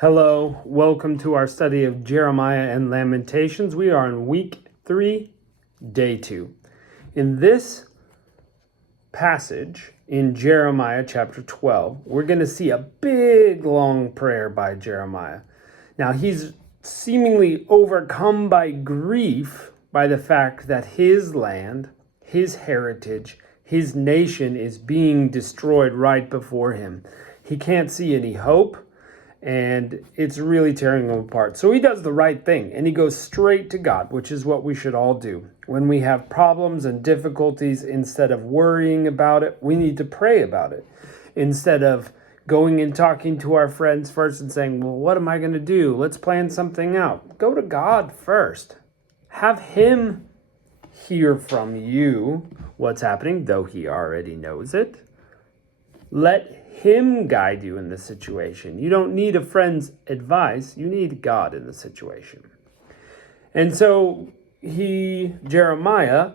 Hello, welcome to our study of Jeremiah and Lamentations. We are in week 3, day 2. In this passage in Jeremiah chapter 12, we're going to see a big long prayer by Jeremiah. Now, he's seemingly overcome by grief by the fact that his land, his heritage, his nation is being destroyed right before him. He can't see any hope. And it's really tearing him apart. So he does the right thing and he goes straight to God, which is what we should all do. When we have problems and difficulties, instead of worrying about it, we need to pray about it. Instead of going and talking to our friends first and saying, well, what am I going to do? Let's plan something out. Go to God first. Have him hear from you what's happening, though he already knows it. Let him guide you in the situation. You don't need a friend's advice. You need God in the situation. And so Jeremiah,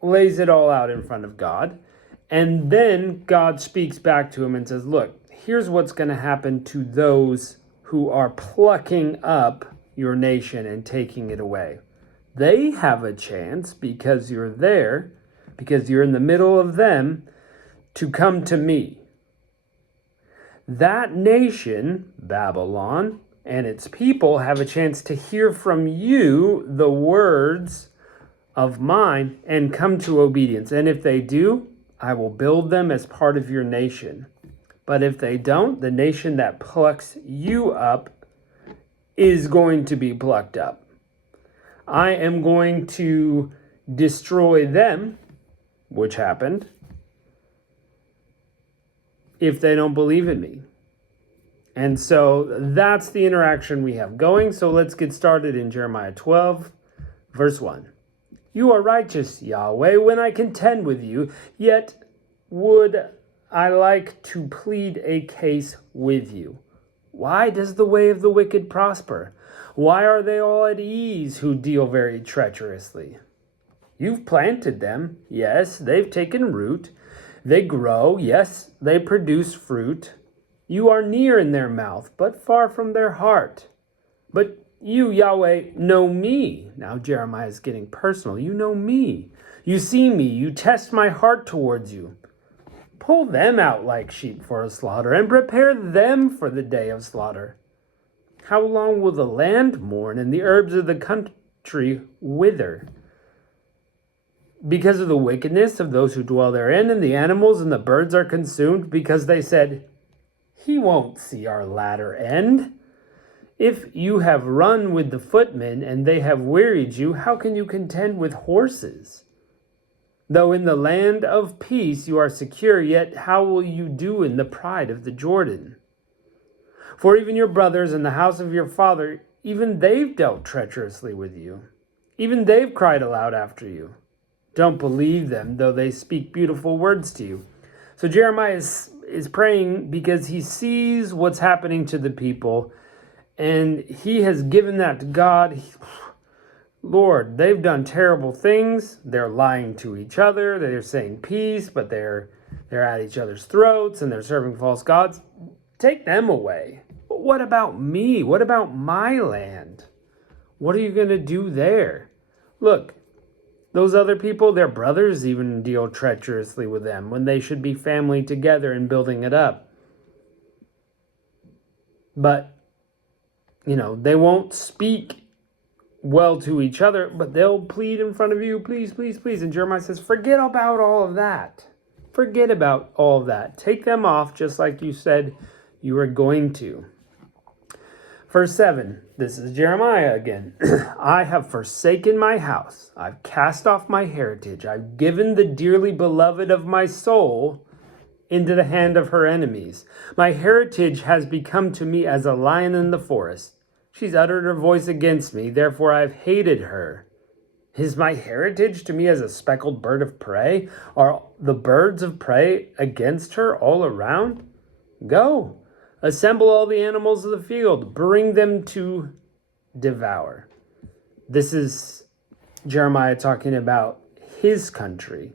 lays it all out in front of God. And then God speaks back to him and says, look, here's what's going to happen to those who are plucking up your nation and taking it away. They have a chance because you're there, because you're in the middle of them, to come to me. That nation, Babylon, and its people have a chance to hear from you the words of mine and come to obedience. And if they do, I will build them as part of your nation. But if they don't, the nation that plucks you up is going to be plucked up. I am going to destroy them, which happened, if they don't believe in me. And so that's the interaction we have going. So let's get started in Jeremiah 12, verse 1. You are righteous, Yahweh, when I contend with you, yet would I like to plead a case with you. Why does the way of the wicked prosper? Why are they all at ease who deal very treacherously? You've planted them. Yes, they've taken root. They grow, yes, they produce fruit. You are near in their mouth, but far from their heart. But you, Yahweh, know me. Now Jeremiah is getting personal. You know me. You see me. You test my heart towards you. Pull them out like sheep for a slaughter and prepare them for the day of slaughter. How long will the land mourn and the herbs of the country wither? Because of the wickedness of those who dwell therein, and the animals and the birds are consumed, because they said, he won't see our latter end. If you have run with the footmen, and they have wearied you, how can you contend with horses? Though in the land of peace you are secure, yet how will you do in the pride of the Jordan? For even your brothers and the house of your father, even they've dealt treacherously with you. Even they've cried aloud after you. Don't believe them, though they speak beautiful words to you. So Jeremiah is praying because he sees what's happening to the people, and he has given that to God. Lord, they've done terrible things. They're lying to each other. They're saying peace, but they're at each other's throats, and they're serving false gods. Take them away. But what about me? What about my land? What are you going to do there? Look, those other people, their brothers even deal treacherously with them when they should be family together and building it up. But, they won't speak well to each other, but they'll plead in front of you, please, please, please. And Jeremiah says, forget about all of that. Forget about all of that. Take them off just like you said you were going to. Verse 7, this is Jeremiah again. I have forsaken my house. I've cast off my heritage. I've given the dearly beloved of my soul into the hand of her enemies. My heritage has become to me as a lion in the forest. She's uttered her voice against me, therefore I've hated her. Is my heritage to me as a speckled bird of prey? Are the birds of prey against her all around? Go. Assemble all the animals of the field. Bring them to devour. This is Jeremiah talking about his country.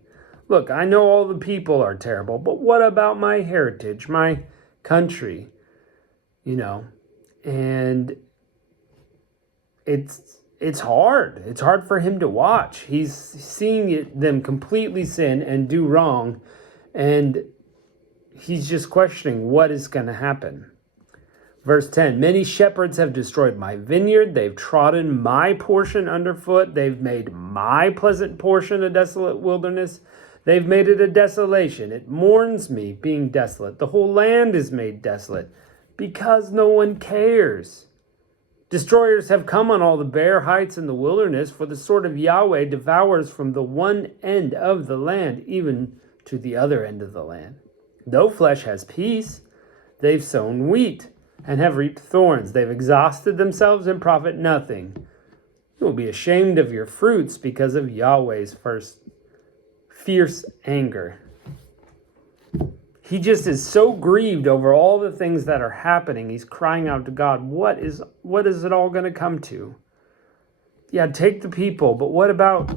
Look, I know all the people are terrible, but what about my heritage, my country? And it's hard. It's hard for him to watch. He's seeing them completely sin and do wrong, and he's just questioning what is going to happen. Verse 10, many shepherds have destroyed my vineyard. They've trodden my portion underfoot. They've made my pleasant portion a desolate wilderness. They've made it a desolation. It mourns me, being desolate. The whole land is made desolate because no one cares. Destroyers have come on all the bare heights in the wilderness, for the sword of Yahweh devours from the one end of the land, even to the other end of the land. No flesh has peace. They've sown wheat and have reaped thorns. They've exhausted themselves and profit nothing. You will be ashamed of your fruits because of Yahweh's fierce anger. He just is so grieved over all the things that are happening. He's crying out to God, what is it all going to come to? Yeah, take the people, but what about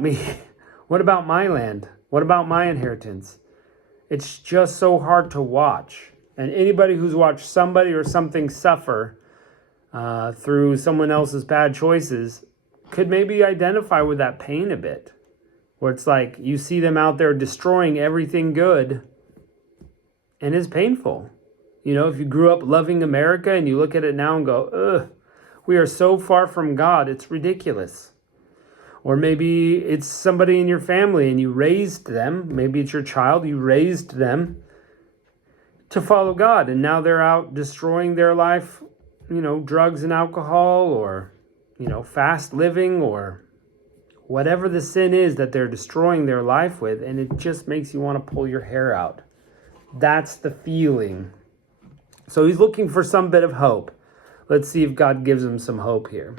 me? What about my land? What about my inheritance? It's just so hard to watch. And anybody who's watched somebody or something suffer through someone else's bad choices could maybe identify with that pain a bit. Where it's like you see them out there destroying everything good, and it's painful. You know, if you grew up loving America and you look at it now and go, ugh, we are so far from God, it's ridiculous. Or maybe it's somebody in your family and you raised them, maybe it's your child, you raised them to follow God, and now they're out destroying their life, drugs and alcohol, or, fast living, or whatever the sin is that they're destroying their life with, and it just makes you want to pull your hair out. That's the feeling. So he's looking for some bit of hope. Let's see if God gives him some hope here.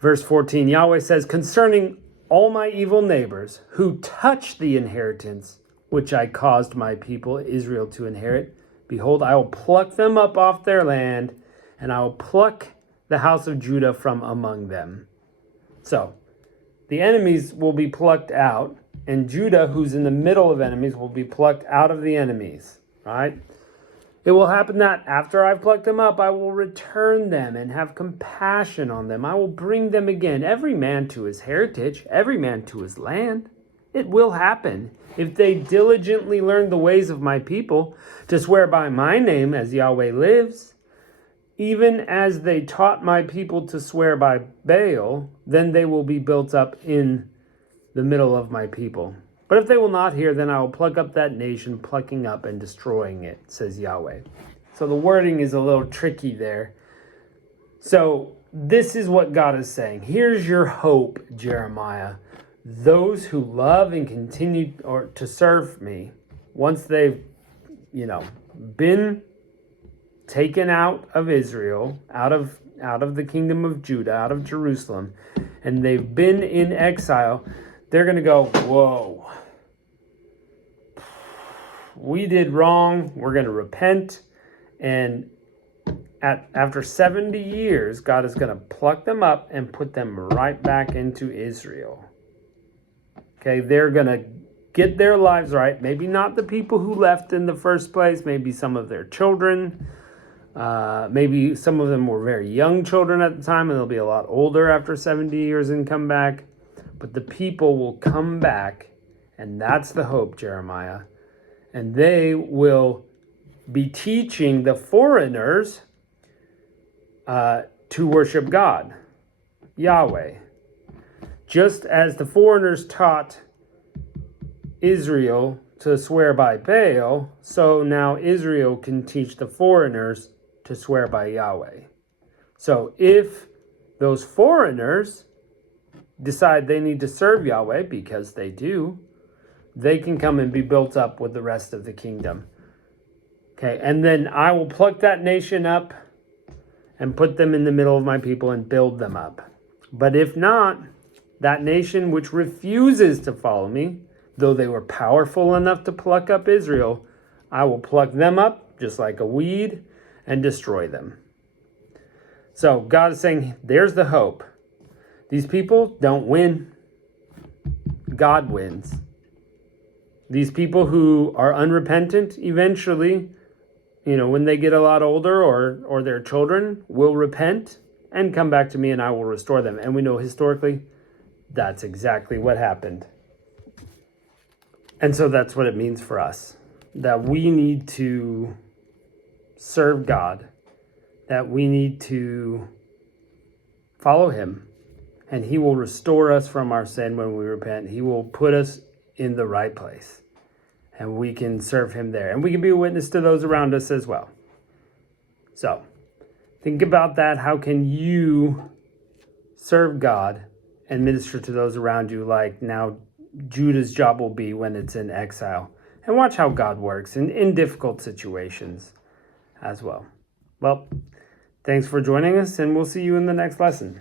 Verse 14, Yahweh says, concerning all my evil neighbors who touch the inheritance which I caused my people Israel to inherit, behold, I will pluck them up off their land, and I will pluck the house of Judah from among them. So, the enemies will be plucked out, and Judah, who's in the middle of enemies, will be plucked out of the enemies, right? It will happen that after I've plucked them up, I will return them and have compassion on them. I will bring them again, every man to his heritage, every man to his land. It will happen if they diligently learn the ways of my people to swear by my name as Yahweh lives. Even as they taught my people to swear by Baal, then they will be built up in the middle of my people. But if they will not hear, then I will pluck up that nation, plucking up and destroying it, says Yahweh. So the wording is a little tricky there. So this is what God is saying. Here's your hope, Jeremiah. Those who love and continue to serve me, once they've, been taken out of Israel, out of the kingdom of Judah, out of Jerusalem, and they've been in exile, they're going to go, whoa, we did wrong, we're going to repent, and after 70 years, God is going to pluck them up and put them right back into Israel. Okay, they're going to get their lives right. Maybe not the people who left in the first place, maybe some of their children. Maybe some of them were very young children at the time, and they'll be a lot older after 70 years and come back. But the people will come back, and that's the hope, Jeremiah. And they will be teaching the foreigners to worship God, Yahweh. Just as the foreigners taught Israel to swear by Baal, so now Israel can teach the foreigners to swear by Yahweh. So if those foreigners decide they need to serve Yahweh, because they do, they can come and be built up with the rest of the kingdom. Okay, and then I will pluck that nation up and put them in the middle of my people and build them up. But if not, that nation which refuses to follow me, though they were powerful enough to pluck up Israel, I will pluck them up just like a weed and destroy them. So God is saying, there's the hope. These people don't win. God wins. These people who are unrepentant eventually when they get a lot older or their children will repent and come back to me and I will restore them. And we know historically that's exactly what happened. And so that's what it means for us, that we need to serve God, that we need to follow him, and he will restore us from our sin when we repent. He will put us in the right place, and we can serve him there, and we can be a witness to those around us as well. So think about that. How can you serve God and minister to those around you like now Judah's job will be when it's in exile? And watch how God works in difficult situations as well. Well, thanks for joining us, and we'll see you in the next lesson.